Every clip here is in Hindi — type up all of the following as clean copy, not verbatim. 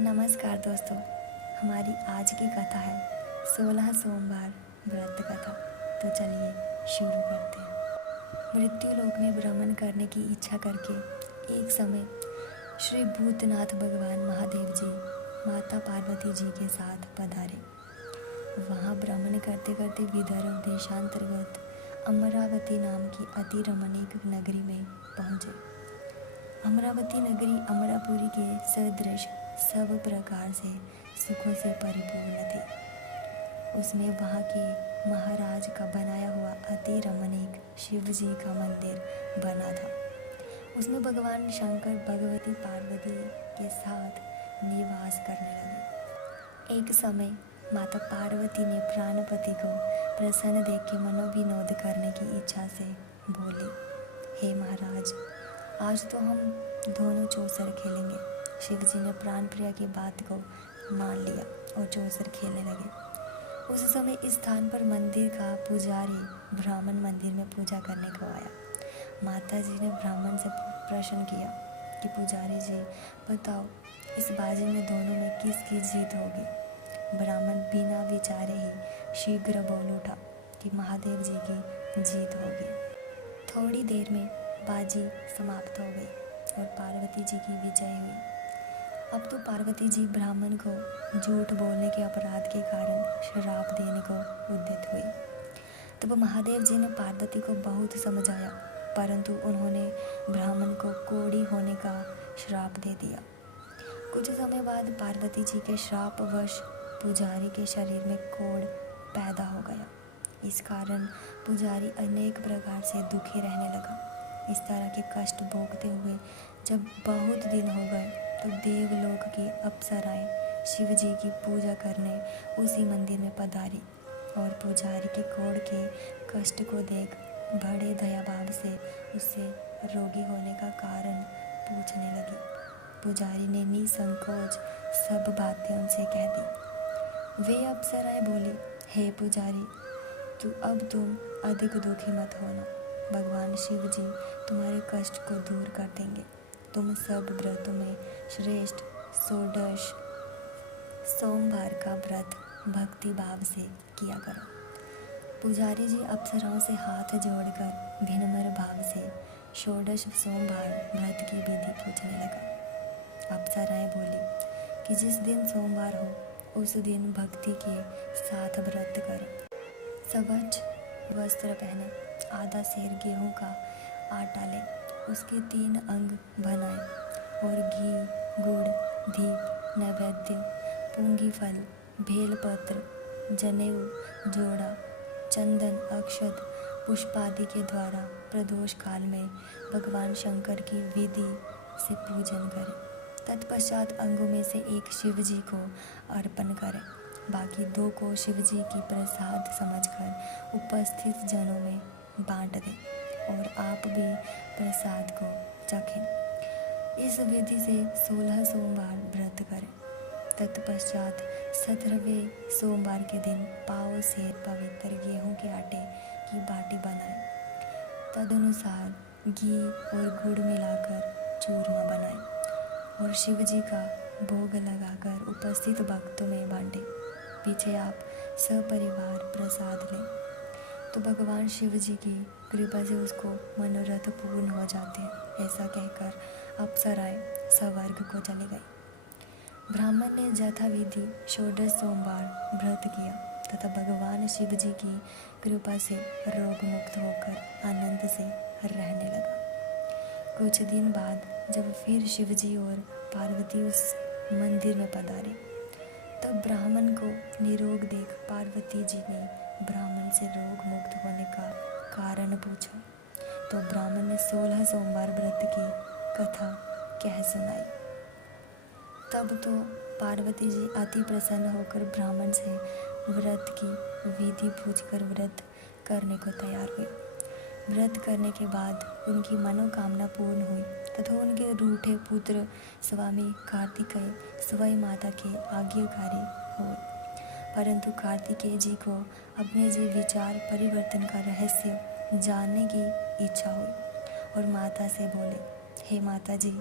नमस्कार दोस्तों, हमारी आज की कथा है 16 सोमवार व्रत कथा। तो चलिए शुरू करते हैं। मृत्यु लोक में भ्रमण करने की इच्छा करके एक समय श्री भूतनाथ भगवान महादेव जी माता पार्वती जी के साथ पधारे। वहाँ भ्रमण करते करते विदर्भ देशांतर्गत अमरावती नाम की अति रमणीक नगरी में पहुँचे। अमरावती नगरी अमरापुरी के सदृश सब प्रकार से सुखों से परिपूर्ण थी। उसमें वहाँ के महाराज का बनाया हुआ अति रमणीक शिव जी का मंदिर बना था। उसमें भगवान शंकर भगवती पार्वती के साथ निवास करने लगे। एक समय माता पार्वती ने प्राणपति को प्रसन्न देख के मनोविनोद करने की इच्छा से बोली, हे महाराज, आज तो हम दोनों चौसर खेलेंगे। शिव जी ने प्राण प्रिया की बात को मान लिया और चौसर खेलने लगे। उस समय इस स्थान पर मंदिर का पुजारी ब्राह्मण मंदिर में पूजा करने को आया। माता जी ने ब्राह्मण से प्रश्न किया कि पुजारी जी बताओ, इस बाजी में दोनों में किसकी जीत होगी। ब्राह्मण बिना विचारे ही शीघ्र बोल उठा कि महादेव जी की जीत होगी। थोड़ी देर में बाजी समाप्त हो गई और पार्वती जी की विजय हुई। अब तो पार्वती जी ब्राह्मण को झूठ बोलने के अपराध के कारण श्राप देने को उद्यत हुई। तब महादेव जी ने पार्वती को बहुत समझाया, परंतु उन्होंने ब्राह्मण को कोढ़ी होने का श्राप दे दिया। कुछ समय बाद पार्वती जी के श्रापवश पुजारी के शरीर में कोढ़ पैदा हो गया। इस कारण पुजारी अनेक प्रकार से दुखी रहने लगा। इस तरह के कष्ट भोगते हुए जब बहुत दिन हो गए तो देवलोक की अप्सराएं शिव जी की पूजा करने उसी मंदिर में पधारी और पुजारी के कोढ़ के कष्ट को देख बड़े दयाभाव से उससे रोगी होने का कारण पूछने लगी। पुजारी ने निसंकोच सब बातें उनसे कह दी। वे अप्सराएं बोली, हे पुजारी, तुम अधिक दुखी मत होना। भगवान शिव जी तुम्हारे कष्ट को दूर कर देंगे। तुम सब व्रतों में श्रेष्ठ 16 सोमवार का व्रत भक्ति भाव से किया करो। पुजारी जी अप्सराओं से हाथ जोड़कर विनम्र भाव से 16 सोमवार व्रत की विधि पूछने लगा। अप्सराएं बोली कि जिस दिन सोमवार हो उस दिन भक्ति के साथ व्रत करें। स्वच्छ वस्त्र पहने, आधा सेर गेहूं का आटा ले, उसके 3 अंग बनाएं और घी, गुड़, दीप, नैवेद्य, पूंगी फल, बेलपत्र, जनेऊ, जोड़ा, चंदन, अक्षत, पुष्पादि के द्वारा प्रदोष काल में भगवान शंकर की विधि से पूजन करें। तत्पश्चात अंगों में से एक शिव जी को अर्पण करें, बाकी 2 को शिव जी की प्रसाद समझकर उपस्थित जनों में बांट दें और आप भी प्रसाद को चखें। इस विधि से 16 सोमवार व्रत करें। तत्पश्चात 17वें सोमवार के दिन पाव सेर पवित्र गेहूं के आटे की बाटी बनाएं। तदनुसार घी और गुड़ मिलाकर चूरमा बनाएं और शिव जी का भोग लगाकर उपस्थित भक्तों में बांटें। पीछे आप सपरिवार प्रसाद लें तो भगवान शिव जी की कृपा से उसको मनोरथ पूर्ण हो जाते हैं। ऐसा कहकर अप्सराएं स्वर्ग को चली गई। ब्राह्मण ने यथाविधि 16 सोमवार व्रत किया तथा भगवान शिव जी की कृपा से रोग मुक्त होकर आनंद से रहने लगा। कुछ दिन बाद जब फिर शिव जी और पार्वती उस मंदिर में पधारे तब ब्राह्मण को निरोग देख पार्वती जी ने ब्राह्मण से रोग मुक्त होने का कारण पूछा तो ब्राह्मण ने 16 सोमवार व्रत की कथा कह सुनाई। तब तो पार्वती जी अति प्रसन्न होकर ब्राह्मण से व्रत की विधि पूछकर व्रत करने को तैयार हुई। व्रत करने के बाद उनकी मनोकामना पूर्ण हुई तथा उनके रूठे पुत्र स्वामी कार्तिकेय स्वयं माता के आज्ञाकारी हुए। परंतु कार्तिकेय जी को अपने जी विचार परिवर्तन का रहस्य जानने की इच्छा हुई और माता से बोले, हे माता जी,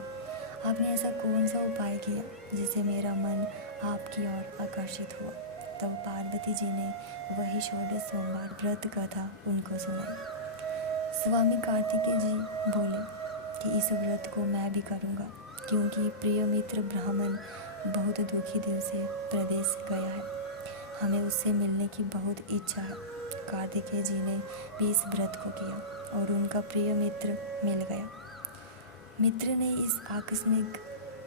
आपने ऐसा कौन सा उपाय किया जिससे मेरा मन आपकी ओर आकर्षित हुआ। तब पार्वती जी ने वही षोडश सोमवार व्रत कथा उनको सुनाई। स्वामी कार्तिकेय जी बोले कि इस व्रत को मैं भी करूँगा, क्योंकि प्रिय मित्र ब्राह्मण बहुत दुखी दिल से प्रदेश गया है, हमें उससे मिलने की बहुत इच्छा है। कार्तिकेय जी ने भी इस व्रत को किया और उनका प्रिय मित्र मिल गया। मित्र ने इस आकस्मिक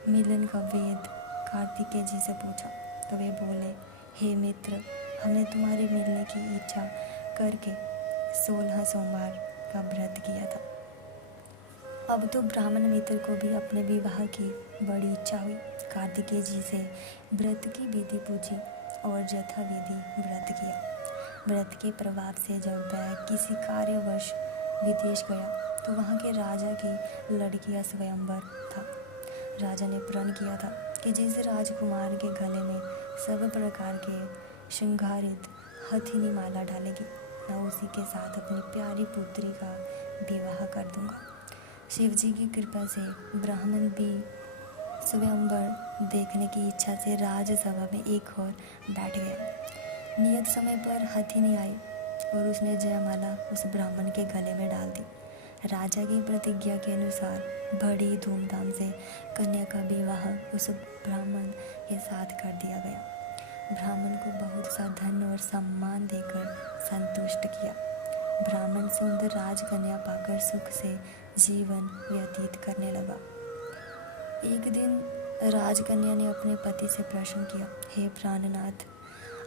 मिलन का वेद कार्तिकेय जी से पूछा तो वे बोले, हे मित्र, हमने तुम्हारे मिलने की इच्छा करके 16 सोमवार का व्रत किया था। अब तो ब्राह्मण मित्र को भी अपने विवाह की बड़ी इच्छा हुई। कार्तिकेय जी से व्रत की विधि पूछी और यथाविधि व्रत किया। व्रत के प्रभाव से जब वह किसी कार्यवश विदेश गया तो वहाँ के राजा की लड़की का स्वयंवर था। राजा ने प्रण किया था कि जिस राजकुमार के गले में सब प्रकार के श्रृंगारित हथिनी माला डालेगी, मैं उसी के साथ अपनी प्यारी पुत्री का विवाह कर दूंगा। शिव जी की कृपा से ब्राह्मण भी स्वयंवर देखने की इच्छा से राजसभा में एक ओर बैठ गया। नियत समय पर हथिनी आई और उसने जयमाला उस ब्राह्मण के गले में डाल दी। राजा की प्रतिज्ञा के अनुसार बड़ी धूमधाम से कन्या का विवाह उस ब्राह्मण के साथ कर दिया गया। ब्राह्मण को बहुत सा धन और सम्मान देकर संतुष्ट किया। ब्राह्मण सुंदर राजकन्या पाकर सुख से जीवन व्यतीत करने लगा। एक दिन राजकन्या ने अपने पति से प्रश्न किया, हे प्राणनाथ,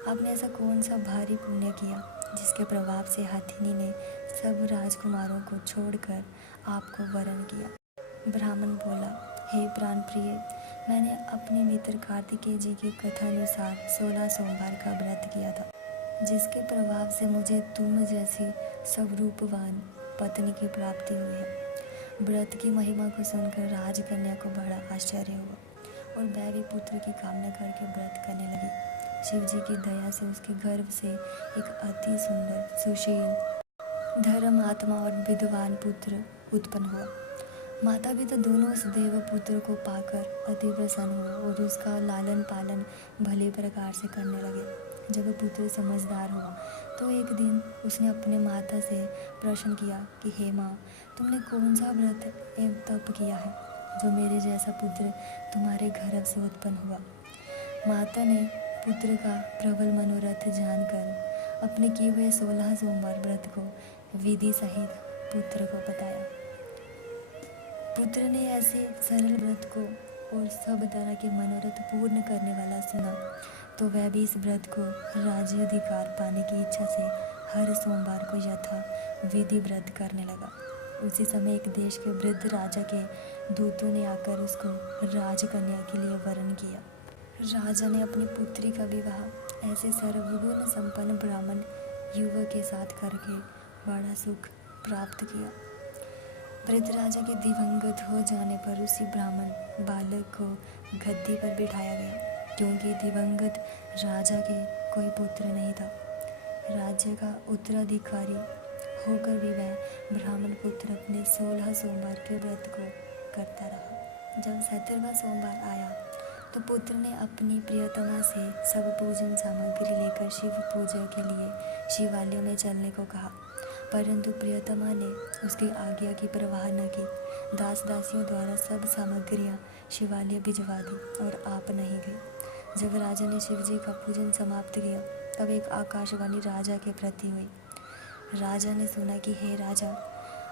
आपने ऐसा कौन सा भारी पुण्य किया जिसके प्रभाव से हथिनी ने सब राजकुमारों को छोड़कर आपको वरण किया। ब्राह्मण बोला, हे प्राण प्रिय, मैंने अपने मित्र कार्तिकेय जी की कथा अनुसार 16 सोमवार का व्रत किया था, जिसके प्रभाव से मुझे तुम जैसी स्वरूपवान पत्नी की प्राप्ति हुई है। व्रत की महिमा को सुनकर राजकन्या को बड़ा आश्चर्य हुआ और वह भी पुत्र की कामना करके व्रत करने लगी। शिव जी की दया से उसके गर्भ से एक अति सुंदर, सुशील, धर्म आत्मा और विद्वान पुत्र उत्पन्न हुआ। माता पिता दोनों उस देव पुत्र को पाकर अति प्रसन्न हुए और उसका लालन पालन भले प्रकार से करने लगे। जब पुत्र समझदार हुआ तो एक दिन उसने अपने माता से प्रश्न किया कि हे माँ, तुमने कौन सा व्रत एवं तप किया है जो मेरे जैसा पुत्र तुम्हारे गर्भ से उत्पन्न हुआ। माता ने पुत्र का प्रबल मनोरथ जानकर अपने किए हुए 16 सोमवार व्रत को विधि सहित पुत्र को बताया। पुत्र ने ऐसे सरल व्रत को और सब तरह के मनोरथ पूर्ण करने वाला सुना तो वह भी इस व्रत को राज्य अधिकार पाने की इच्छा से हर सोमवार को यथा विधि व्रत करने लगा। उसी समय एक देश के वृद्ध राजा के दूतों ने आकर उसको राजकन्या के लिए वरण किया। राजा ने अपनी पुत्री का विवाह ऐसे सर्वगुण संपन्न ब्राह्मण युवक के साथ करके बड़ा सुख प्राप्त किया। वृद्ध राजा के दिवंगत हो जाने पर उसी ब्राह्मण बालक को गद्दी पर बिठाया गया, क्योंकि दिवंगत राजा के कोई पुत्र नहीं था। राज्य का उत्तराधिकारी होकर भी वह ब्राह्मण पुत्र अपने 16 सोमवार के व्रत को करता रहा। जब 17वां सोमवार आया तो पुत्र ने अपनी प्रियतमा से सब पूजन सामग्री लेकर शिव पूजा के लिए शिवालय में चलने को कहा, परंतु प्रियतमा ने उसकी आज्ञा की परवाह न की। दास दासियों द्वारा सब सामग्रियां शिवालय भिजवा दी और आप नहीं गई। जब राजा ने शिव जी का पूजन समाप्त किया तब एक आकाशवाणी राजा के प्रति हुई। राजा ने सुना कि हे राजा,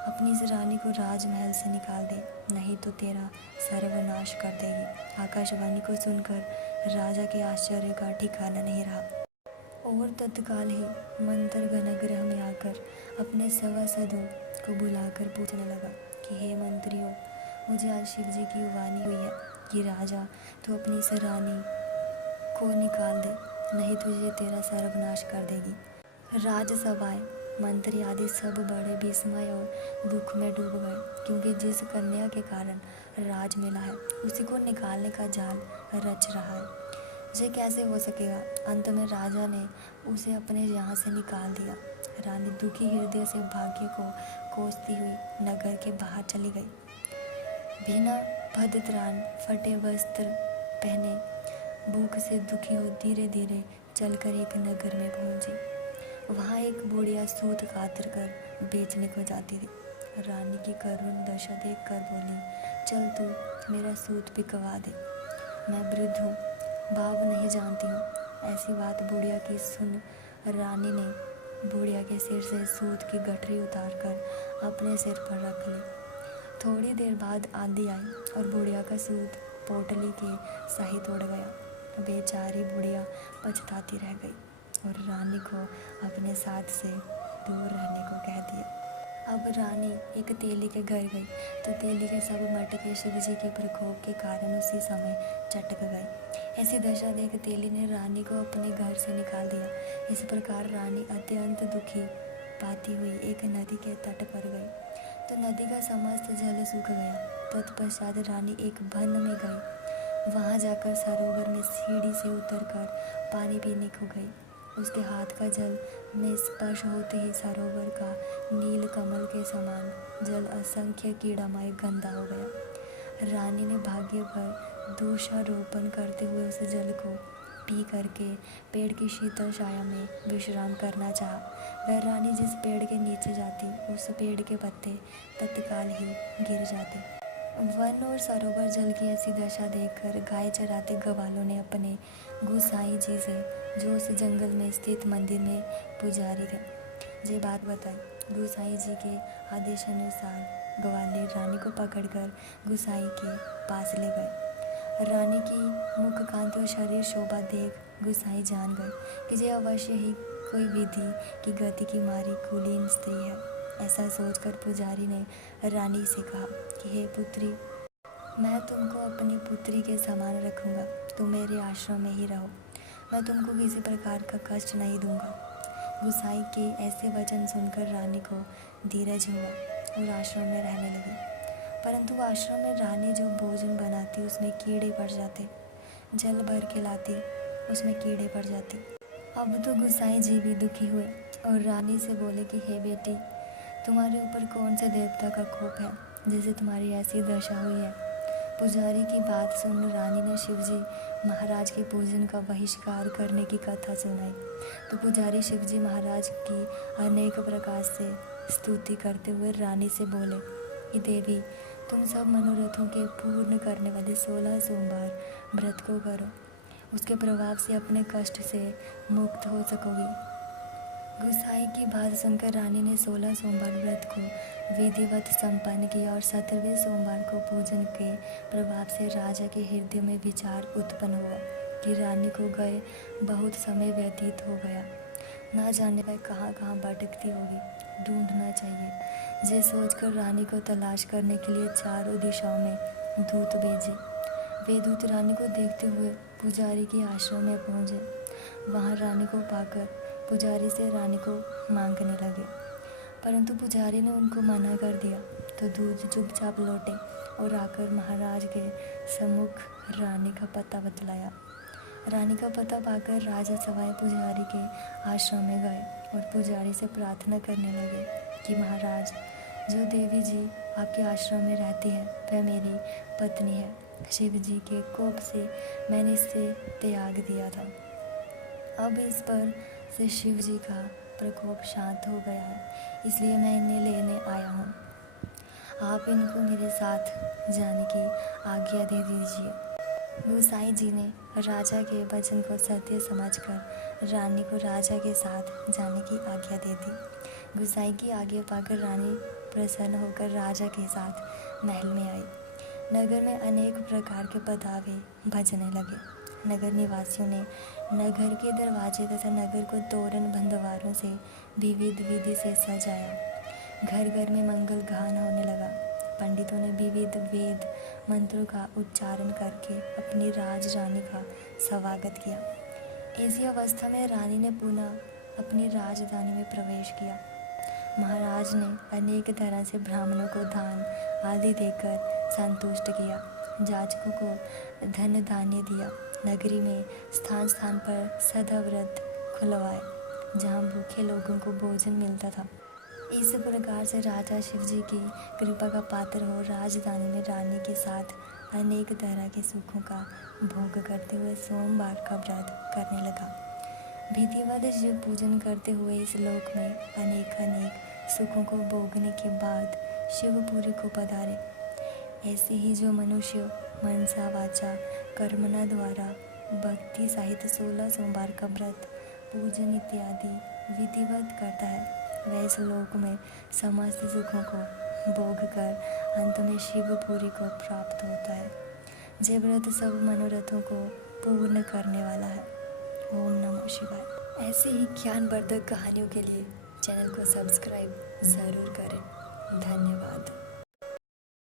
अपनी इस रानी को राजमहल से निकाल दे, नहीं तो तेरा सर्वनाश कर देगी। आकाशवाणी को सुनकर राजा के आश्चर्य का ठिकाना नहीं रहा और तत्काल ही मंत्र गृह में आकर अपने सभासदों को बुलाकर पूछने लगा कि हे मंत्रियों, मुझे आज शिव जी की वाणी हुई है कि राजा तो अपनी इस रानी को निकाल दे, नहीं तो ये तेरा सर्वनाश कर देगी। राजसभाएं, मंत्री आदि सब बड़े विस्मय और दुख में डूब गए, क्योंकि जिस कन्या के कारण राज मिला है उसी को निकालने का जाल रच रहा है। ये कैसे हो सकेगा। अंत में राजा ने उसे अपने यहाँ से निकाल दिया। रानी दुखी हृदय से भाग्य को कोसती हुई नगर के बाहर चली गई। बिना भद्रत्राण फटे वस्त्र पहने भूख से दुखी हो धीरे धीरे चलकर एक नगर में पहुंची। वहां एक बुढ़िया सूत कातर कर बेचने को जाती थी। रानी की करुण दशा देख कर बोली, चल तू मेरा सूत बिकवा दे, मैं वृद्ध हूँ, भाव नहीं जानती हूँ। ऐसी बात बुढ़िया की सुन रानी ने बुढ़िया के सिर से सूत की गठरी उतार कर अपने सिर पर रख ली। थोड़ी देर बाद आंधी आई और बुढ़िया का सूत पोटली के सहित उड़ गया। बेचारी बुढ़िया पछताती रह गई और रानी को अपने साथ से दूर रहने को कह दिया। अब रानी एक तेली के घर गई तो तेली के सब मटके शिव जी के प्रकोप के कारण उसी समय चटक गए। ऐसी दशा देख तेली ने रानी को अपने घर से निकाल दिया। इस प्रकार रानी अत्यंत दुखी पाती हुई एक नदी के तट पर गई तो नदी का समस्त जल सूख गया। तत्पश्चात रानी एक वन में गई। वहां जाकर सरोवर में सीढ़ी से उतरकर पानी पीने को गई। उसके हाथ का जल में स्पर्श होते ही सरोवर का नील कमल के समान जल असंख्य कीड़ामय गंदा हो गया। रानी ने भाग्य पर दोषारोपण करते हुए उस जल को पी करके पेड़ की शीतल छाया में विश्राम करना चाहा। वह रानी जिस पेड़ के नीचे जाती उस पेड़ के पत्ते तत्काल ही गिर जाते। वन और सरोवर जल की ऐसी दशा देखकर गाय चराते ग्वालों ने अपने गोसाई जी से, जो उस जंगल में स्थित मंदिर में पुजारी थे, ये बात बताई। गोसाई जी के आदेशानुसार ग्वाले रानी को पकड़कर गोसाई के पास ले गए। रानी की मुख कांति और शरीर शोभा देख गोसाई जान गए कि यह अवश्य ही कोई विधि की गति की मारी कुलीन स्त्री है। ऐसा सोचकर पुजारी ने रानी से कहा कि हे पुत्री, मैं तुमको अपनी पुत्री के समान रखूंगा, तुम मेरे आश्रम में ही रहो, मैं तुमको किसी प्रकार का कष्ट नहीं दूंगा। गुसाई के ऐसे वचन सुनकर रानी को धीरज हुआ और आश्रम में रहने लगी। परंतु आश्रम में रानी जो भोजन बनाती उसमें कीड़े पड़ जाते, जल भर के लाती उसमें कीड़े पड़ जाते। अब तो गुसाई जी भी दुखी हुए और रानी से बोले कि हे बेटी, तुम्हारे ऊपर कौन से देवता का कोप है जिससे तुम्हारी ऐसी दशा हुई है। पुजारी की बात सुन रानी ने शिवजी महाराज के पूजन का बहिष्कार करने की कथा सुनाई तो पुजारी शिवजी महाराज की अनेक प्रकार से स्तुति करते हुए रानी से बोले कि देवी, तुम सब मनोरथों के पूर्ण करने वाले 16 सोमवार व्रत को करो, उसके प्रभाव से अपने कष्ट से मुक्त हो सकोगी। गुसाई की बात सुनकर रानी ने 16 सोमवार व्रत को विधिवत संपन्न किया और 17वें सोमवार को पूजन के प्रभाव से राजा के हृदय में विचार उत्पन्न हुआ कि रानी को गए बहुत समय व्यतीत हो गया, ना जाने वह कहाँ कहाँ भटकती होगी, ढूंढना चाहिए। ये सोचकर रानी को तलाश करने के लिए चारों दिशाओं में दूत भेजे। वे दूत रानी को देखते हुए पुजारी के आश्रम में पहुँचे। वहाँ रानी को पाकर पुजारी से रानी को मांगने लगे, परंतु पुजारी ने उनको मना कर दिया तो दूत चुपचाप लौटे और आकर महाराज के सम्मुख रानी का पता बतलाया। रानी का पता पाकर राजा सवाई पुजारी के आश्रम में गए और पुजारी से प्रार्थना करने लगे कि महाराज, जो देवी जी आपके आश्रम में रहती है वह मेरी पत्नी है। शिव जी के कोप से मैंने इसे त्याग दिया था। अब इस पर से शिव जी का प्रकोप शांत हो गया है, इसलिए मैं इन्हें लेने आया हूँ। आप इनको मेरे साथ जाने की आज्ञा दे दीजिए। गोसाई जी ने राजा के वचन को सत्य समझकर रानी को राजा के साथ जाने की आज्ञा दे दी। गोसाई की आज्ञा पाकर रानी प्रसन्न होकर राजा के साथ महल में आई। नगर में अनेक प्रकार के पतावे बजने लगे। नगर निवासियों ने नगर के दरवाजे तथा नगर को तोरण बंधवारों से विविध विधि से सजाया। घर घर में मंगल गान होने लगा। पंडितों ने विविध वेद मंत्रों का उच्चारण करके अपनी राज रानी का स्वागत किया। ऐसी अवस्था में रानी ने पुनः अपनी राजधानी में प्रवेश किया। महाराज ने अनेक तरह से ब्राह्मणों को दान आदि देकर संतुष्ट किया। जाजकों को धन धान्य दिया। नगरी में स्थान स्थान पर सदा व्रत खुलवाए जहाँ भूखे लोगों को भोजन मिलता था। इस प्रकार से राजा शिवजी की कृपा का पात्र हो राजधानी में रानी के साथ अनेक तरह के सुखों का भोग करते हुए सोमवार का व्रत करने लगा। विधिवत शिव पूजन करते हुए इस लोक में अनेक सुखों को भोगने के बाद शिवपुरी को पधारे। ऐसे ही जो मनुष्य मनसा वाचा कर्मणा द्वारा भक्ति सहित 16 सोमवार का व्रत पूजन इत्यादि विधिवत करता है, वह इस लोक में समस्त सुखों को भोग कर अंत में शिवपुरी को प्राप्त होता है। ये व्रत सब मनोरथों को पूर्ण करने वाला है। ओम नमः शिवाय। ऐसे ही ज्ञानवर्धक कहानियों के लिए चैनल को सब्सक्राइब ज़रूर करें। धन्यवाद।